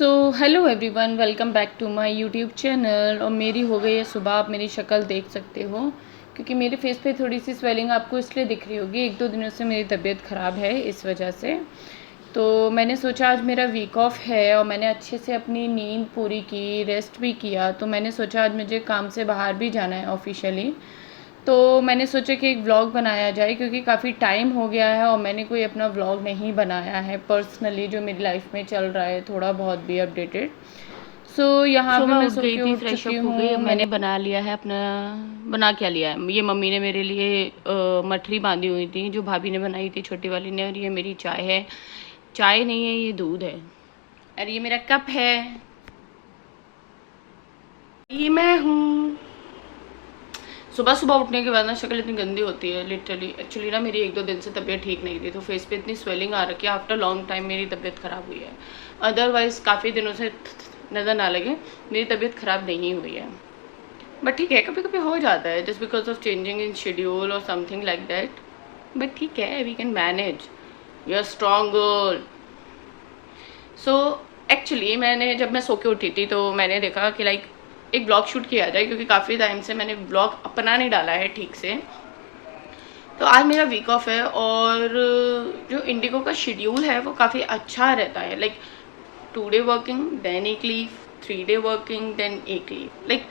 So hello everyone, welcome back to my YouTube channel. और मेरी हो गई है सुबह, आप मेरी शक्ल देख सकते हो क्योंकि मेरे फेस पे थोड़ी सी स्वेलिंग आपको इसलिए दिख रही होगी, एक दो दिनों से मेरी तबीयत ख़राब है इस वजह से। तो मैंने सोचा आज मेरा वीक ऑफ है और मैंने अच्छे से अपनी नींद पूरी की, रेस्ट भी किया, तो मैंने सोचा आज मुझे काम से बाहर भी जाना है ऑफिशियली। तो मैंने सोचा कि एक व्लॉग बनाया जाए क्योंकि काफ़ी टाइम हो गया है और मैंने कोई अपना व्लॉग नहीं बनाया है पर्सनली, जो मेरी लाइफ में चल रहा है थोड़ा बहुत भी अपडेटेड। यहाँ पे सुबह मैं उठ सो गई के थी, उठ फ्रेश चुकी अप हो गई। हूँ। अब मैंने मैंने बना लिया है अपना। बना क्या लिया है, ये मम्मी ने मेरे लिए मठरी बांधी हुई थी जो भाभी ने बनाई थी, छोटी वाली ने। और ये मेरी चाय है, चाय नहीं है ये दूध है। और ये मेरा कप है, ये मैं हूँ। सुबह सुबह उठने के बाद ना शक्ल इतनी गंदी होती है लिटरली। एक्चुअली ना मेरी एक दो दिन से तबीयत ठीक नहीं थी, तो फेस पे इतनी स्वेलिंग आ रखी है। आफ्टर लॉन्ग टाइम मेरी तबीयत ख़राब हुई है। अदरवाइज काफ़ी दिनों से नज़र ना लगे, मेरी तबीयत ख़राब नहीं हुई है। बट ठीक है, कभी कभी हो जाता है just because of changing in schedule और समथिंग लाइक दैट। बट ठीक है, we can manage. You are strong girl. So actually मैंने जब मैं सो के उठी थी तो मैंने देखा कि लाइक एक ब्लॉग शूट किया जाए, क्योंकि काफ़ी टाइम से मैंने ब्लॉग अपना नहीं डाला है ठीक से। तो आज मेरा वीक ऑफ है और जो इंडिगो का शेड्यूल है वो काफ़ी अच्छा रहता है। लाइक 2 डे वर्किंग देन एक लीव, 3 डे वर्किंग देन एक लीव, लाइक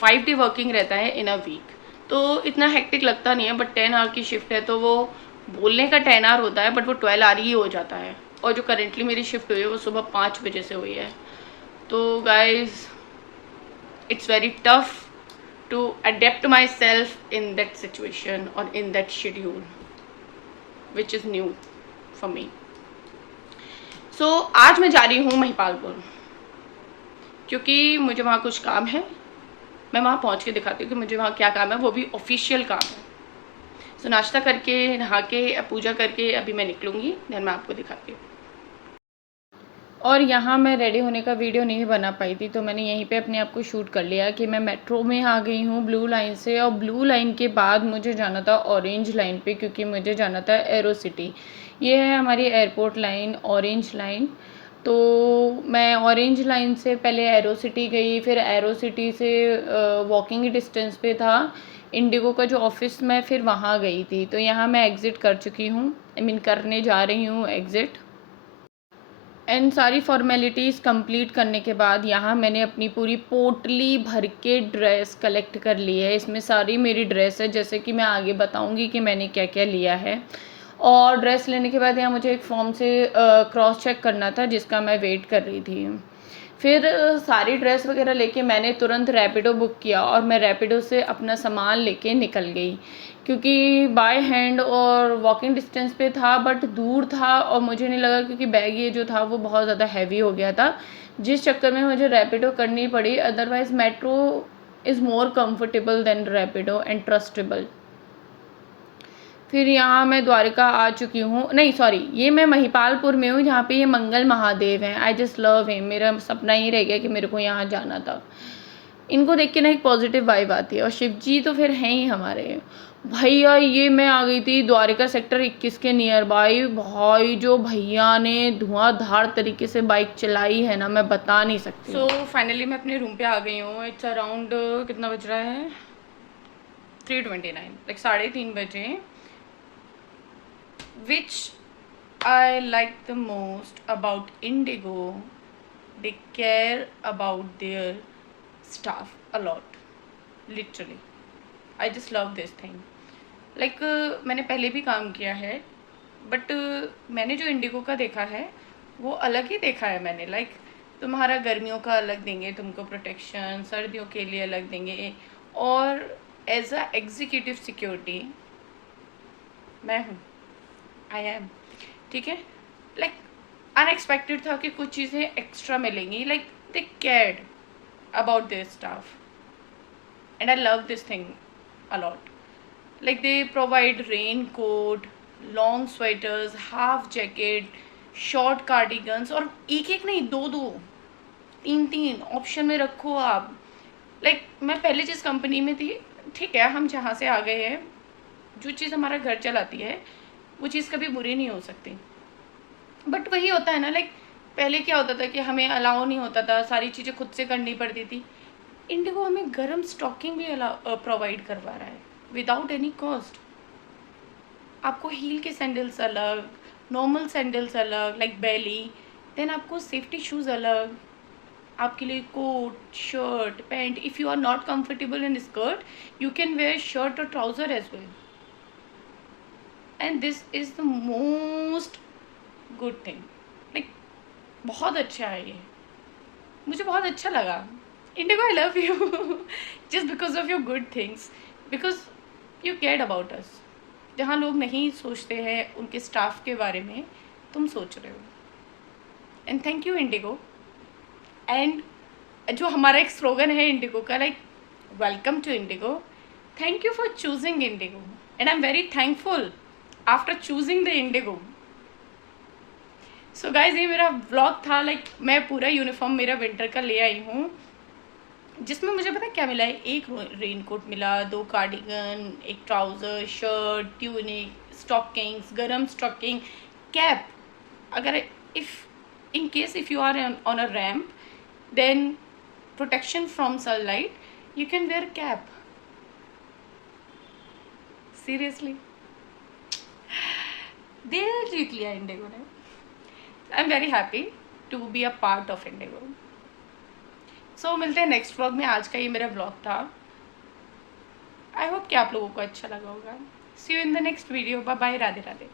5 डे वर्किंग रहता है इन अ वीक। तो इतना हेक्टिक लगता नहीं है। बट 10 आवर की शिफ्ट है तो वो बोलने का 10 आवर होता है बट वो 12 आवर ही हो जाता है। और जो करेंटली मेरी शिफ्ट हुई है वो सुबह 5 बजे से हुई है। तो guys it's very tough to adapt myself in that situation or in that schedule which is new for me. So आज मैं जा रही हूँ महिपालपुर क्योंकि मुझे वहाँ कुछ काम है। मैं वहाँ पहुँच के दिखाती हूँ कि मुझे वहाँ क्या काम है, वो भी ऑफिशियल काम है। सो नाश्ता करके, नहा के, पूजा करके अभी मैं निकलूँगी, देन मैं आपको दिखाती हूँ। और यहाँ मैं रेडी होने का वीडियो नहीं बना पाई थी, तो मैंने यहीं पे अपने आप को शूट कर लिया कि मैं मेट्रो में आ गई हूँ ब्लू लाइन से। और ब्लू लाइन के बाद मुझे जाना था ऑरेंज लाइन पे क्योंकि मुझे जाना था एरो सिटी। ये है हमारी एयरपोर्ट लाइन, ऑरेंज लाइन। तो मैं ऑरेंज लाइन से पहले एरो सिटी गई, फिर एरो सिटी से वॉकिंग डिस्टेंस पे था इंडिगो का जो ऑफिस, मैं फिर वहाँ गई थी। तो यहाँ मैं एग्ज़िट कर चुकी हूँ, आई मीन करने जा रही हूँ एग्ज़िट। एंड सारी फॉर्मेलिटीज़ कंप्लीट करने के बाद यहाँ मैंने अपनी पूरी पोटली भर के ड्रेस कलेक्ट कर ली है। इसमें सारी मेरी ड्रेस है, जैसे कि मैं आगे बताऊँगी कि मैंने क्या क्या लिया है। और ड्रेस लेने के बाद यहाँ मुझे एक फॉर्म से क्रॉस चेक करना था जिसका मैं वेट कर रही थी। फिर सारी ड्रेस वगैरह लेके मैंने तुरंत रैपिडो बुक किया और मैं रैपिडो से अपना सामान लेके निकल गई क्योंकि बाय हैंड और वॉकिंग डिस्टेंस पे था बट दूर था और मुझे नहीं लगा, क्योंकि बैग ये जो था वो बहुत ज़्यादा हैवी हो गया था, जिस चक्कर में मुझे रैपिडो करनी पड़ी। Otherwise metro is more comfortable than Rapido and trustable. फिर यहाँ मैं द्वारका आ चुकी हूँ, नहीं सॉरी, ये मैं महिपालपुर में हूँ जहाँ पे ये मंगल महादेव हैं। आई जस्ट लव हिम, मेरा सपना ही रह गया कि मेरे को यहाँ जाना था। इनको देख के ना एक पॉजिटिव वाइब आती है। और शिव जी तो फिर हैं ही हमारे। भैया ये मैं आ गई थी द्वारका सेक्टर 21 के नियर बाई। भाई जो भैया ने धुआंधार तरीके से बाइक चलाई है ना, मैं बता नहीं सकती। सो फाइनली मैं अपने रूम पे आ गई हूँ। इट्स अराउंड कितना बज रहा है, 3:29, लाइक 3:30 बजे। Which I like the most about Indigo, they care about their staff a lot, literally. I just love this thing. Like मैंने पहले भी काम किया है बट मैंने जो इंडिगो का देखा है वो अलग ही देखा है मैंने। लाइक तुम्हारा गर्मियों का अलग देंगे तुमको प्रोटेक्शन, सर्दियों के लिए अलग देंगे, और एज अ एग्जीक्यूटिव सिक्योरिटी मैं हूँ, आई एम, ठीक है। लाइक अनएक्सपेक्टेड था कि कुछ चीज़ें एक्स्ट्रा मिलेंगी। Like they cared about their staff and I love this thing a lot. Like they provide raincoat, long sweaters, half jacket, short cardigans, और एक एक नहीं, दो दो, तीन तीन ऑप्शन में रखो आप। लाइक मैं पहले जिस कंपनी में थी, ठीक है, हम जहाँ से आ गए हैं, जो चीज़ हमारा घर चलाती है वो चीज़ कभी बुरी नहीं हो सकती। बट वही होता है ना, लाइक पहले क्या होता था कि हमें अलाउ नहीं होता था, सारी चीज़ें खुद से करनी पड़ती थी। इंडिगो हमें गर्म स्टॉकिंग भी प्रोवाइड करवा रहा है विदाउट एनी कॉस्ट। आपको हील के सैंडल्स अलग, नॉर्मल सैंडल्स अलग लाइक बेली, देन आपको सेफ्टी शूज़ अलग, आपके लिए coat, shirt, pant. If you are not comfortable in skirt you can wear shirt और trouser as well, and this is the most good thing. Like बहुत अच्छा है ये, मुझे बहुत अच्छा लगा। Indigo I love you just because of your good things, because you cared about us. जहाँ लोग नहीं सोचते हैं उनके स्टाफ के बारे में, तुम सोच रहे हो, and thank you IndiGo. And जो हमारा एक स्लोगन है इंडिगो का, like welcome to IndiGo, thank you for choosing IndiGo, and I am very thankful after choosing the IndiGo. So guys ये मेरा व्लॉग था। लाइक मैं पूरा यूनिफॉर्म मेरा विंटर का ले आई हूँ, जिसमें मुझे पता क्या मिला है, एक रेनकोट मिला, 2 कार्डिगन, एक ट्राउज़र, शर्ट, ट्यूनिक, स्टॉकिंग्स, गरम स्टॉकिंग, कैप। अगर if in case if you are on a ramp, then protection from sunlight, you can wear cap. Seriously दिल जीत लिया इंडिगो ने। I am very happy to be a part of Indigo. So मिलते हैं next vlog में। आज का ये मेरा व्लॉग था। आई होप कि आप लोगों को अच्छा लगा होगा। See you in the next video. Bye bye, Radhe Radhe.